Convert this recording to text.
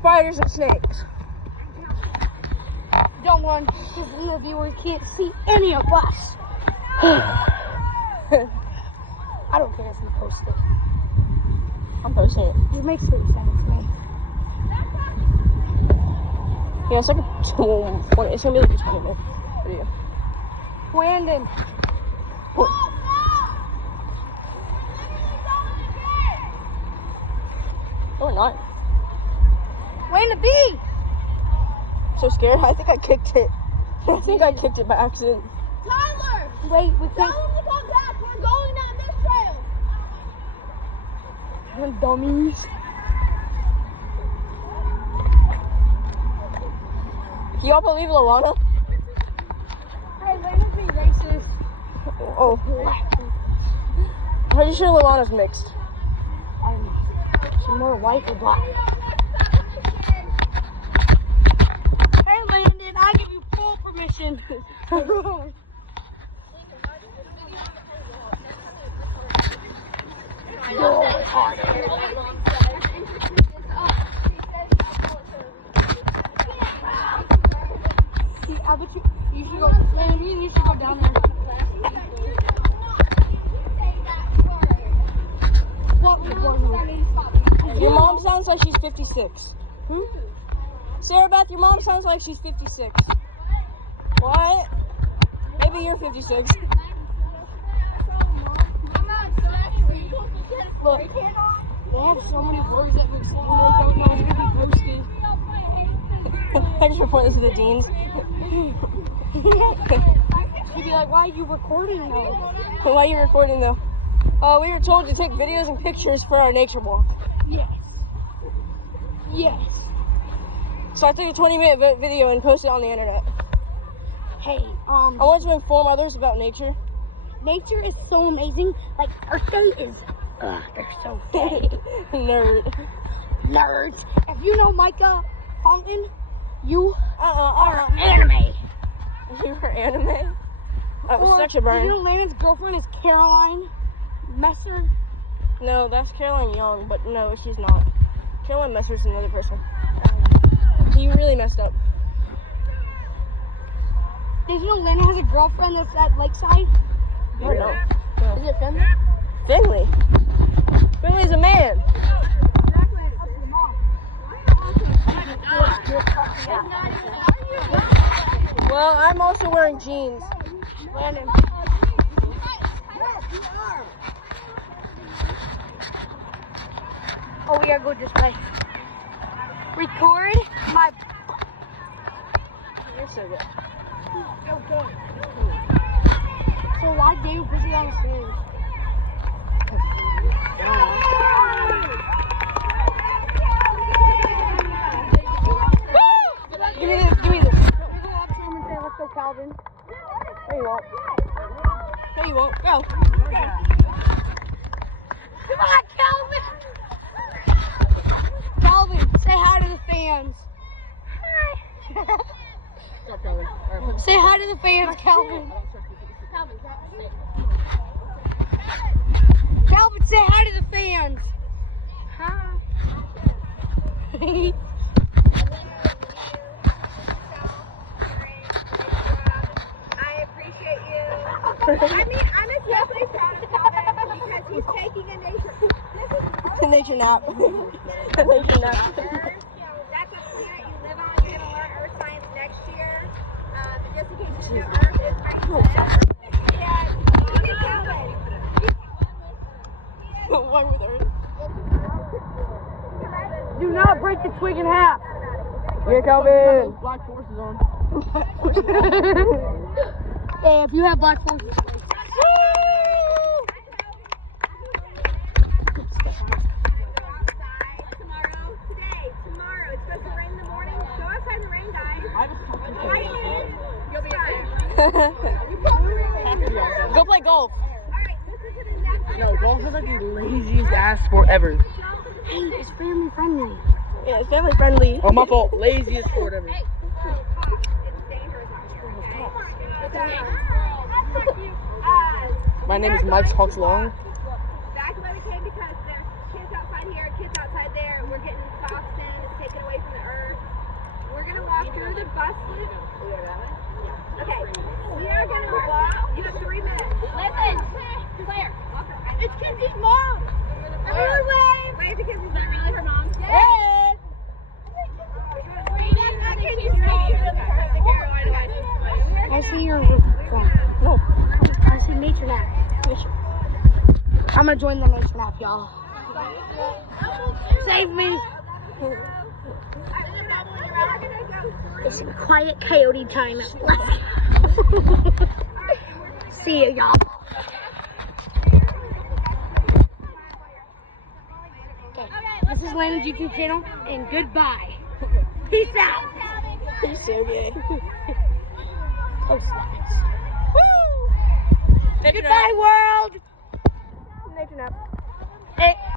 spiders and snakes. Don't worry, because the viewers can't see any of us. I don't care if you post it. I'm posting it. It makes it better for me. Yeah, it's like it's gonna be like a 20-minute video. Landon. Or not. Landon B. So scared. I think I kicked it. I think I kicked it by accident. Tyler! Wait, we Tell can't. him to come back. We're going down this trail. We're dummies. Y'all believe Luana? Hey, Landon's being racist. Oh. Pretty sure Luana's mixed. She's more white or black. Hey, Landon, I give you full permission. I bet you should go, Landon, you should go down there. Your mom sounds like she's 56. Sarah Beth, your mom sounds like she's 56. What? Maybe you're 56. Look, they have so many words that we don't know if they posted. I just report this to the deans. You'd be like, why are you recording though? Why are you recording though? We were told to take videos and pictures for our nature walk. Yes. Yes. So I took a 20-minute video and posted it on the internet. Hey, I want to inform others about nature. nature is so amazing. Like, our state is, they're so fake. Nerd. Nerds. If you know Micah Fountain, you are anime. You were anime? Or, Such a burn. you know Landon's girlfriend is Caroline Messer? No, that's Caroline Young, but no, she's not. Caroline Messer's another person. You really messed up. Did you know Landon has a girlfriend that's at Lakeside? No, no. Is it Finley? Finley. Finley's a man. Well, I'm also wearing jeans. Landon. Oh, we gotta go this way. Record my. You're so good. Okay. So why Dave busy on the stage? Give me this. Give me this. We go up to him and say, let's go, Calvin. No, you won't. No, you won't. Go. Come on, Calvin! Calvin, say hi to the fans. Hi. Say hi to the fans, Calvin. Calvin, say hi to the fans. Hi. I appreciate you. I'm especially proud of Calvin because he's taking a nature. Nature nap. Nature nap. That's a planet you live on. You're gonna learn Earth science next year. Just in case you know, Earth is pretty cool. Yeah, look at Calvin. Why were there? Do not break the twig in half. Here, Calvin. Black forces on. Hey, if you have black forces. Tomorrow. It's supposed to rain in the morning. Go outside in the rain, guys. You'll be alright. Go play golf. Alright, listen to the next. No, golf is like the laziest ass sport ever. Hey, it's family friendly. Yeah, it's family friendly. Oh, my fault. Laziest sport ever. It's dangerous out here. My name is Mike Hawks Long. That's why we came because there's kids outside here, kids outside there. We're getting toxins taken away from the I'm gonna join the nation app, y'all. Save me. It's quiet coyote time. Let's go. See you, y'all. Okay, this is Landon's YouTube channel, and goodbye. Peace out. You're so gay. Post that. Woo! Goodbye, world. Nathan up. Hey.